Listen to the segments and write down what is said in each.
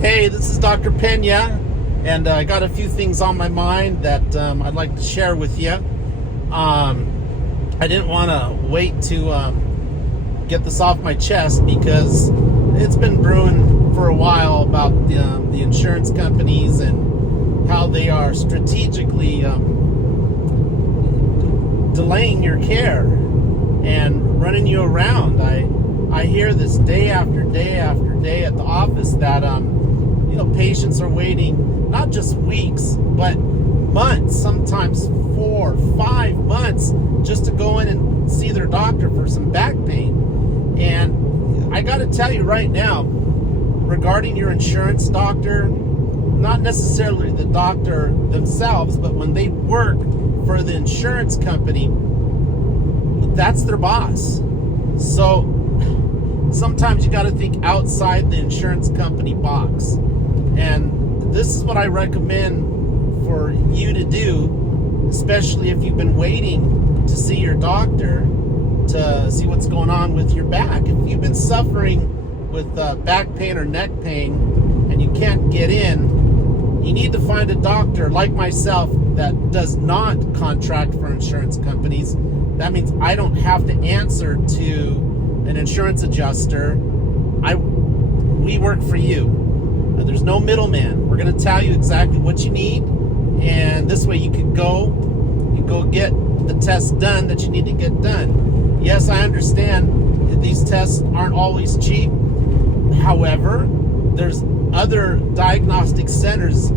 Hey, this is Dr. Pena, and I got a few things on my mind that I'd like to share with you. I didn't want to wait to get this off my chest because it's been brewing for a while about the insurance companies and how they are strategically delaying your care and running you around. I hear this day after day after day at the office that patients are waiting not just weeks but months, sometimes 4 5 months, just to go in and see their doctor for some back pain. And I got to tell you right now, regarding your insurance doctor, not necessarily the doctor themselves, but when they work for the insurance company, that's their boss. So sometimes you got to think outside the insurance company box. And this is what I recommend for you to do, especially if you've been waiting to see your doctor to see what's going on with your back. If you've been suffering with back pain or neck pain and you can't get in, you need to find a doctor like myself that does not contract for insurance companies. That means I don't have to answer to an insurance adjuster. We work for you. There's no middleman. We're going to tell you exactly what you need, and this way you can go get the tests done that you need to get done. Yes, I understand these tests aren't always cheap. However, there's other diagnostic centers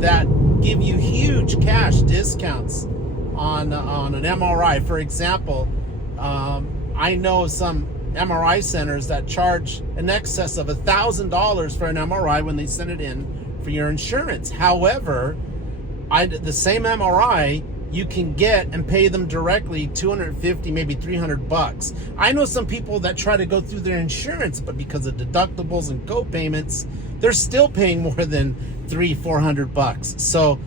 that give you huge cash discounts on an MRI. For example, I know some MRI centers that charge in excess of $1,000 for an MRI when they send it in for your insurance. However, the same MRI you can get and pay them directly $250, maybe $300. I know some people that try to go through their insurance, but because of deductibles and co-payments, they're still paying more than $300-400. So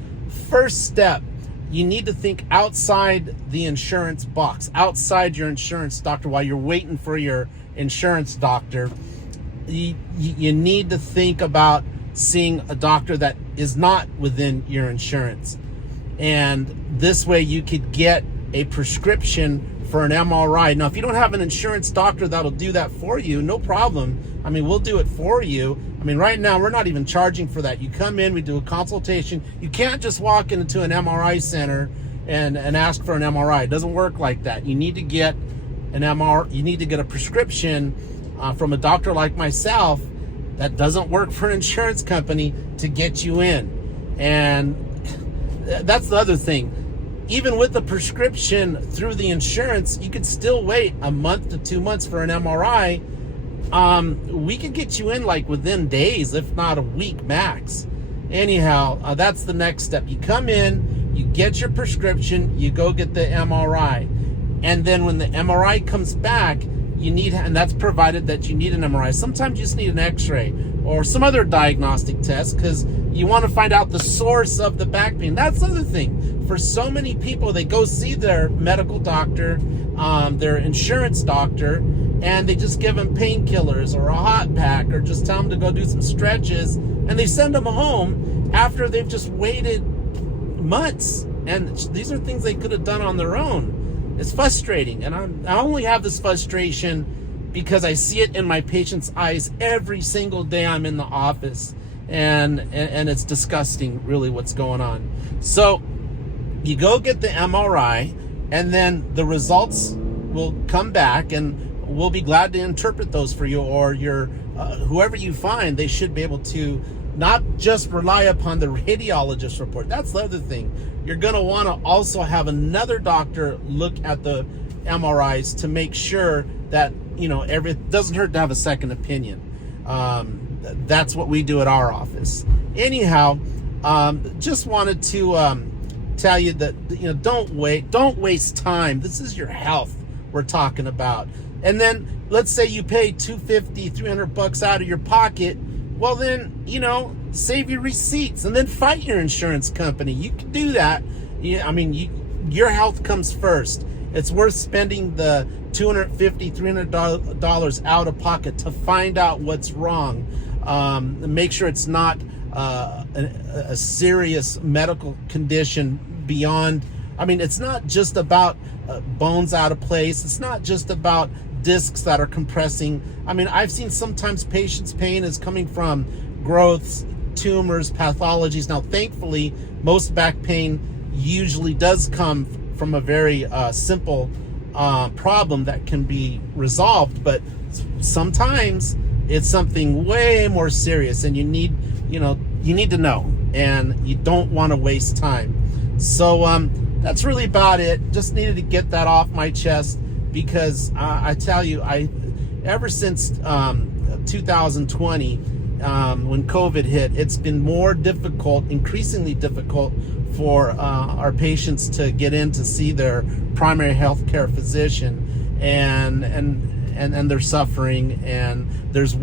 first step, you need to think outside the insurance box, outside your insurance doctor. While you're waiting for your insurance doctor, you need to think about seeing a doctor that is not within your insurance. And this way you could get a prescription for an MRI. Now, if you don't have an insurance doctor that'll do that for you, no problem. I mean, we'll do it for you. I mean, right now, we're not even charging for that. You come in, we do a consultation. You can't just walk into an MRI center and ask for an MRI. It doesn't work like that. You need to get an MRI. You need to get a prescription from a doctor like myself that doesn't work for an insurance company to get you in. And that's the other thing. Even with the prescription through the insurance, you could still wait a month to 2 months for an MRI. We could get you in like within days, if not a week max. Anyhow, that's the next step. You come in, you get your prescription, you go get the MRI. And then when the MRI comes back, and that's provided that you need an MRI. Sometimes you just need an X-ray or some other diagnostic test because you want to find out the source of the back pain. That's the other thing. For so many people, they go see their medical doctor, their insurance doctor, and they just give them painkillers or a hot pack or just tell them to go do some stretches, and they send them home after they've just waited months. And these are things they could have done on their own. It's frustrating, and I only have this frustration because I see it in my patients' eyes every single day I'm in the office, and it's disgusting, really, what's going on. So you go get the MRI, and then the results will come back, and we'll be glad to interpret those for you, or your whoever you find. They should be able to not just rely upon the radiologist report. That's the other thing. You're going to want to also have another doctor look at the MRIs to make sure that, it doesn't hurt to have a second opinion. That's what we do at our office. Anyhow, just wanted to tell you that, don't waste time. This is your health we're talking about. And then let's say you pay $250, $300 out of your pocket. Well, then, save your receipts and then fight your insurance company. You can do that. Your health comes first. It's worth spending the $250, $300 out of pocket to find out what's wrong. Make sure it's not a serious medical condition beyond. I mean, it's not just about bones out of place. It's not just about discs that are compressing. I mean, I've seen sometimes patients' pain is coming from growths, tumors, pathologies. Now, thankfully, most back pain usually does come from a very simple problem that can be resolved, but sometimes it's something way more serious, and you need to know, and you don't want to waste time. So that's really about it. Just needed to get that off my chest, because I tell you, ever since 2020, when COVID hit, it's been more difficult, increasingly difficult for our patients to get in to see their primary health care physician, and they're suffering. And there's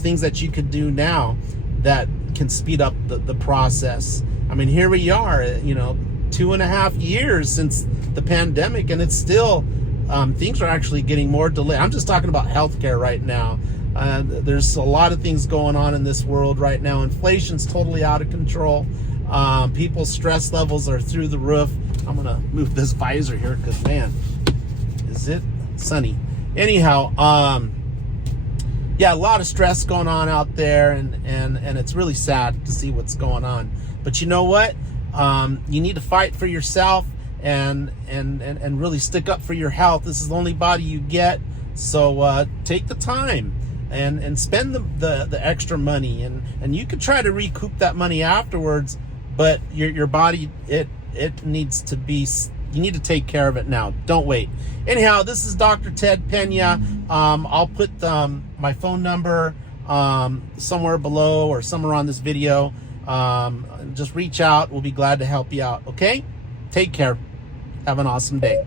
things that you could do now that can speed up the process. I mean, here we are, 2.5 years since the pandemic, and it's still, things are actually getting more delayed. I'm just talking about healthcare right now. There's a lot of things going on in this world right now. Inflation's totally out of control. People's stress levels are through the roof. I'm gonna move this visor here because, man, is it sunny. Anyhow, yeah, a lot of stress going on out there, and it's really sad to see what's going on. But you know what? You need to fight for yourself and really stick up for your health. This is the only body you get. So take the time and spend the extra money, and you could try to recoup that money afterwards, but your body, it needs to be, you need to take care of it now. Don't wait. Anyhow, this is Dr. Ted Pena. I'll put my phone number somewhere below or somewhere on this video. Just reach out. We'll be glad to help you out. Okay? Take care. Have an awesome day.